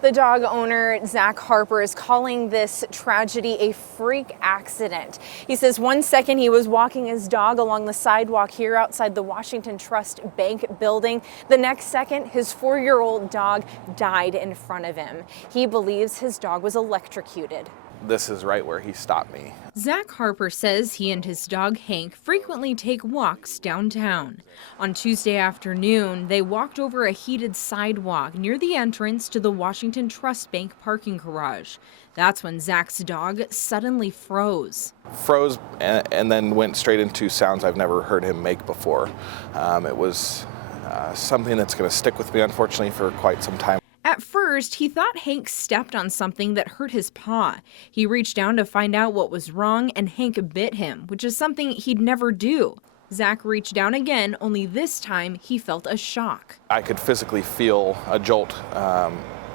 The dog owner, Zach Harper, is calling this tragedy a freak accident. He says one second he was walking his dog along the sidewalk here outside the Washington Trust Bank building. The next second, his 4-year-old dog died in front of him. He believes his dog was electrocuted. This is right where he stopped me. Zach Harper says he and his dog Hank frequently take walks downtown. On Tuesday afternoon, they walked over a heated sidewalk near the entrance to the Washington Trust Bank parking garage. That's when Zach's dog suddenly froze. Froze and then went straight into sounds I've never heard him make before. It was something that's going to stick with me, unfortunately, for quite some time. At first, he thought Hank stepped on something that hurt his paw. He reached down to find out what was wrong, and Hank bit him, which is something he'd never do. Zach reached down again, only this time he felt a shock. I could physically feel a jolt,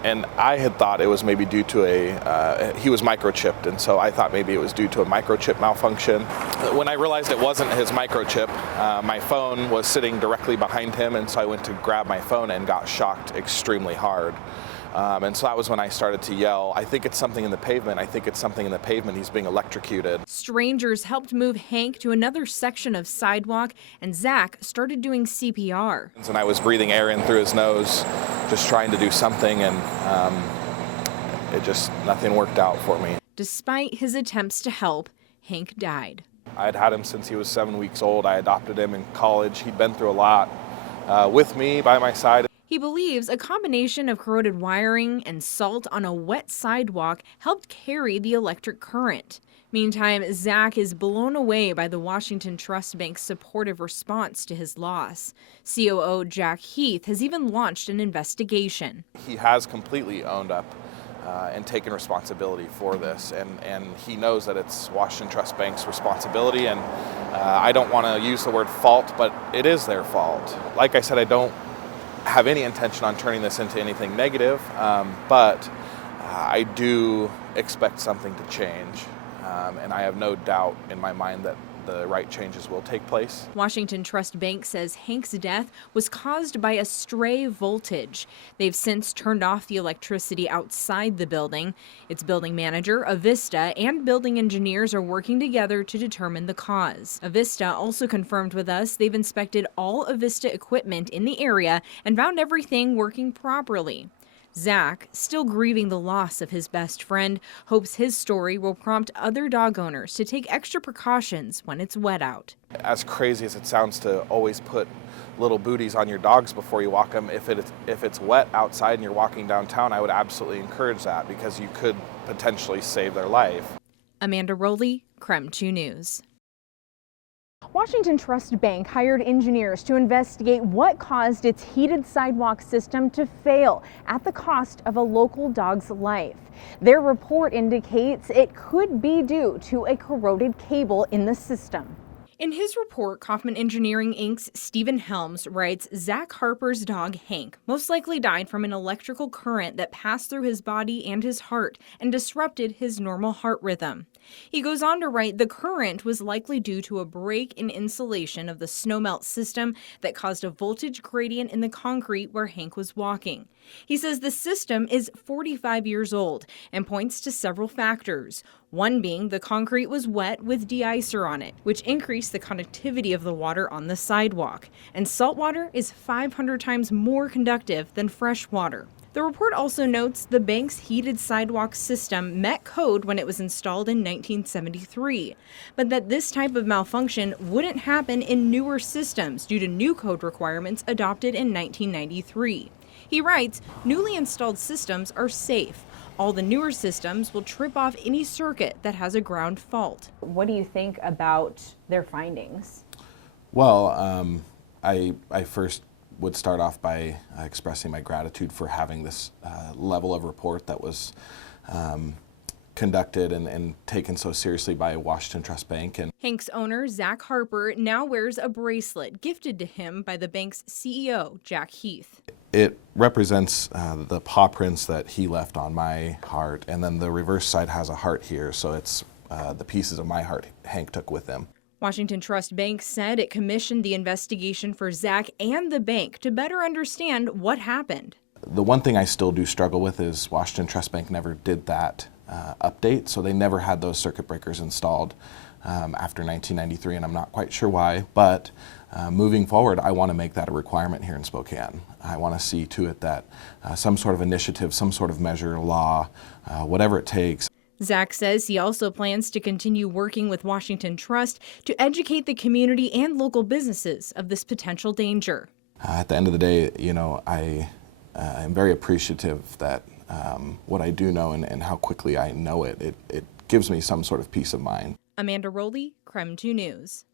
and I had thought it was maybe due to he was microchipped, and so I thought maybe it was due to a microchip malfunction. When I realized it wasn't his microchip, my phone was sitting directly behind him, and so I went to grab my phone and got shocked extremely hard. And so that was when I started to yell, I think it's something in the pavement. I think it's something in the pavement. He's being electrocuted. Strangers helped move Hank to another section of sidewalk, and Zach started doing CPR. And I was breathing air in through his nose, just trying to do something, and nothing worked out for me. Despite his attempts to help, Hank died. I had him since he was 7 weeks old. I adopted him in college. He'd been through a lot with me, by my side. He believes a combination of corroded wiring and salt on a wet sidewalk helped carry the electric current. Meantime, Zach is blown away by the Washington Trust Bank's supportive response to his loss. COO Jack Heath has even launched an investigation. He has completely owned up and taken responsibility for this, and he knows that it's Washington Trust Bank's responsibility, and I don't want to use the word fault, but it is their fault. Like I said, I don't have any intention on turning this into anything negative, but I do expect something to change, and I have no doubt in my mind that the right changes will take place. Washington Trust Bank says Hank's death was caused by a stray voltage. They've since turned off the electricity outside the building. Its building manager, Avista, and building engineers are working together to determine the cause. Avista also confirmed with us they've inspected all Avista equipment in the area and found everything working properly. Zach, still grieving the loss of his best friend, hopes his story will prompt other dog owners to take extra precautions when it's wet out. As crazy as it sounds to always put little booties on your dogs before you walk them, if it's wet outside and you're walking downtown, I would absolutely encourage that because you could potentially save their life. Amanda Rowley, KREM 2 News. Washington Trust Bank hired engineers to investigate what caused its heated sidewalk system to fail at the cost of a local dog's life. Their report indicates it could be due to a corroded cable in the system. In his report, Kaufman Engineering Inc.'s Stephen Helms writes Zach Harper's dog Hank most likely died from an electrical current that passed through his body and his heart and disrupted his normal heart rhythm. He goes on to write the current was likely due to a break in insulation of the snowmelt system that caused a voltage gradient in the concrete where Hank was walking. He says the system is 45 years old and points to several factors, one being the concrete was wet with de-icer on it, which increased the conductivity of the water on the sidewalk, and salt water is 500 times more conductive than fresh water. The report also notes the bank's heated sidewalk system met code when it was installed in 1973, but that this type of malfunction wouldn't happen in newer systems due to new code requirements adopted in 1993. He writes, newly installed systems are safe. All the newer systems will trip off any circuit that has a ground fault. What do you think about their findings? Well, I first would start off by expressing my gratitude for having this level of report that was conducted and taken so seriously by Washington Trust Bank. And Hank's owner, Zach Harper, now wears a bracelet gifted to him by the bank's CEO, Jack Heath. It represents the paw prints that he left on my heart, and then the reverse side has a heart here, so it's the pieces of my heart Hank took with him. Washington Trust Bank said it commissioned the investigation for Zach and the bank to better understand what happened. The one thing I still do struggle with is Washington Trust Bank never did that update, so they never had those circuit breakers installed after 1993, and I'm not quite sure why, but moving forward, I want to make that a requirement here in Spokane. I want to see to it that some sort of initiative, some sort of measure, law, whatever it takes. Zach says he also plans to continue working with Washington Trust to educate the community and local businesses of this potential danger. At the end of the day, you know, I am very appreciative that what I do know and how quickly I know it gives me some sort of peace of mind. Amanda Rowley, KREM 2 News.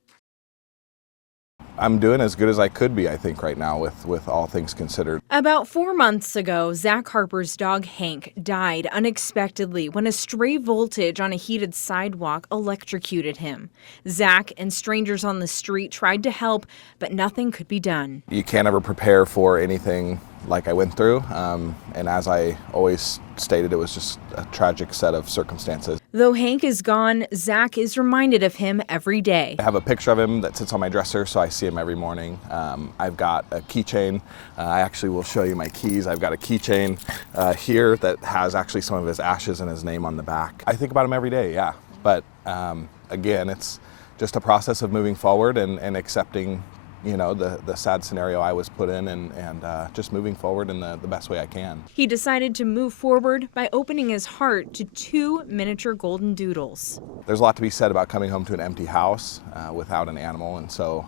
I'm doing as good as I could be, I think, right now with all things considered. About 4 months ago, Zach Harper's dog Hank died unexpectedly when a stray voltage on a heated sidewalk electrocuted him. Zach and strangers on the street tried to help, but nothing could be done. You can't ever prepare for anything like I went through, and as I always stated, it was just a tragic set of circumstances. Though Hank is gone, Zach is reminded of him every day. I have a picture of him that sits on my dresser, so I see him every morning. I've got a keychain. I actually will show you my keys. I've got a keychain here that has actually some of his ashes and his name on the back. I think about him every day, yeah. But again, it's just a process of moving forward and accepting, you know, the sad scenario I was put in and just moving forward in the best way I can. He decided to move forward by opening his heart to 2 miniature golden doodles. There's a lot to be said about coming home to an empty house without an animal, and so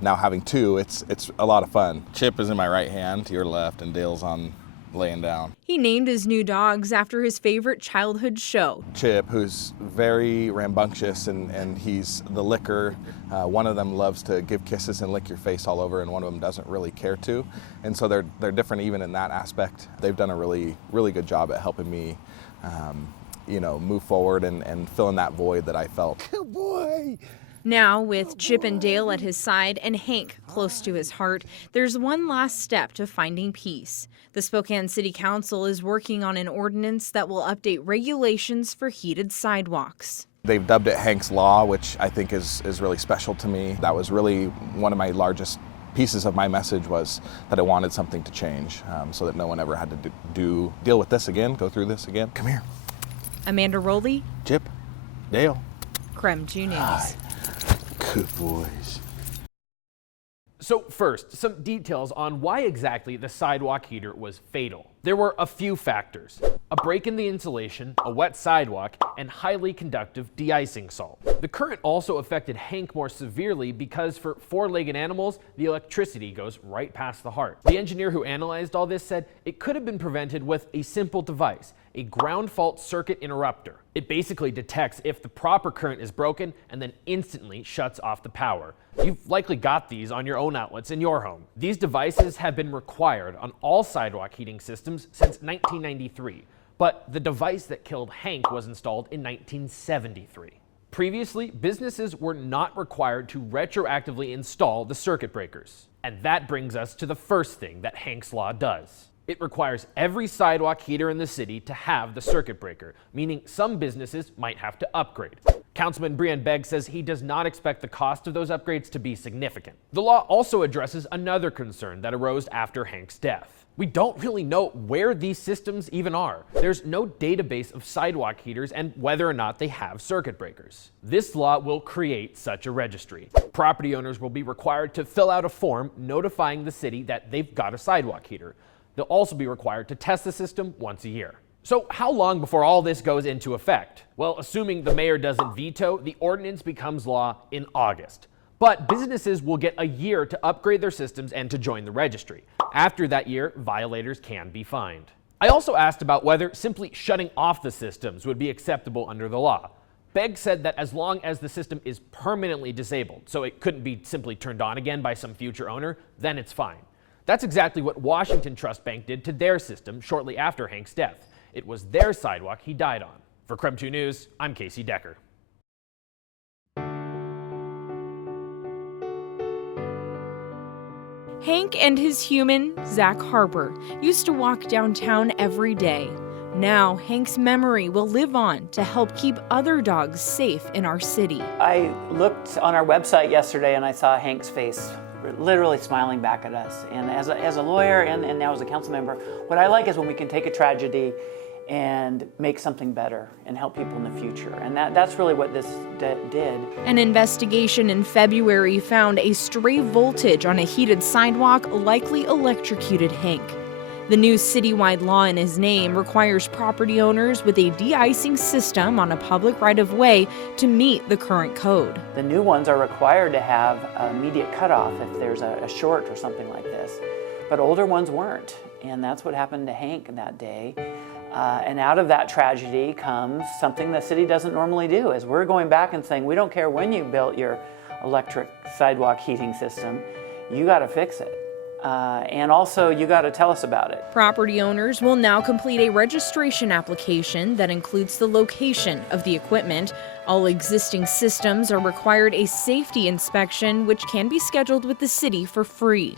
now having 2, it's a lot of fun. Chip is in my right hand, to your left, and Dale's on laying down. He named his new dogs after his favorite childhood show. Chip, who's very rambunctious, and he's the licker. One of them loves to give kisses and lick your face all over, and one of them doesn't really care to. And so they're different even in that aspect. They've done a really, really good job at helping me, you know, move forward and fill in that void that I felt. Good boy! Now, with Chip and Dale at his side and Hank close to his heart, there's one last step to finding peace. The Spokane City Council is working on an ordinance that will update regulations for heated sidewalks. They've dubbed it Hank's Law, which I think is really special to me. That was really one of my largest pieces of my message, was that I wanted something to change so that no one ever had to deal with this again, go through this again. Come here. Amanda Rowley, Chip, Dale. KREM 2 News. Hi. Good boys. So first, some details on why exactly the sidewalk heater was fatal. There were a few factors: a break in the insulation, a wet sidewalk, and highly conductive de-icing salt. The current also affected Hank more severely because for 4-legged animals, the electricity goes right past the heart. The engineer who analyzed all this said it could have been prevented with a simple device, a ground fault circuit interrupter. It basically detects if the proper current is broken and then instantly shuts off the power. You've likely got these on your own outlets in your home. These devices have been required on all sidewalk heating systems since 1993, but the device that killed Hank was installed in 1973. Previously, businesses were not required to retroactively install the circuit breakers. And that brings us to the first thing that Hank's Law does. It requires every sidewalk heater in the city to have the circuit breaker, meaning some businesses might have to upgrade. Councilman Brian Begg says he does not expect the cost of those upgrades to be significant. The law also addresses another concern that arose after Hank's death. We don't really know where these systems even are. There's no database of sidewalk heaters and whether or not they have circuit breakers. This law will create such a registry. Property owners will be required to fill out a form notifying the city that they've got a sidewalk heater. They'll also be required to test the system once a year. So how long before all this goes into effect? Well, assuming the mayor doesn't veto, the ordinance becomes law in August. But businesses will get a year to upgrade their systems and to join the registry. After that year, violators can be fined. I also asked about whether simply shutting off the systems would be acceptable under the law. Begg said that as long as the system is permanently disabled, so it couldn't be simply turned on again by some future owner, then it's fine. That's exactly what Washington Trust Bank did to their system shortly after Hank's death. It was their sidewalk he died on. For KREM 2 News, I'm Casey Decker. Hank and his human, Zach Harper, used to walk downtown every day. Now, Hank's memory will live on to help keep other dogs safe in our city. I looked on our website yesterday and I saw Hank's face literally smiling back at us. And as a lawyer and now as a council member, what I like is when we can take a tragedy and make something better and help people in the future. And that's really what this did. An investigation in February found a stray voltage on a heated sidewalk likely electrocuted Hank. The new citywide law in his name requires property owners with a de-icing system on a public right-of-way to meet the current code. The new ones are required to have immediate cutoff if there's a short or something like this. But older ones weren't, and that's what happened to Hank that day. And out of that tragedy comes something the city doesn't normally do, is we're going back and saying, we don't care when you built your electric sidewalk heating system, you got to fix it. And also, you got to tell us about it. Property owners will now complete a registration application that includes the location of the equipment. All existing systems are required a safety inspection, which can be scheduled with the city for free.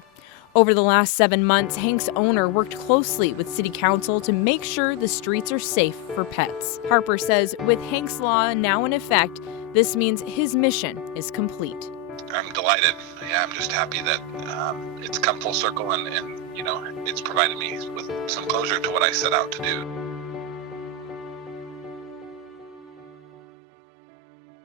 Over the last 7 months, Hank's owner worked closely with City Council to make sure the streets are safe for pets. Harper says with Hank's Law now in effect, this means his mission is complete. I'm delighted. Yeah, I'm just happy that it's come full circle and you know, it's provided me with some closure to what I set out to do.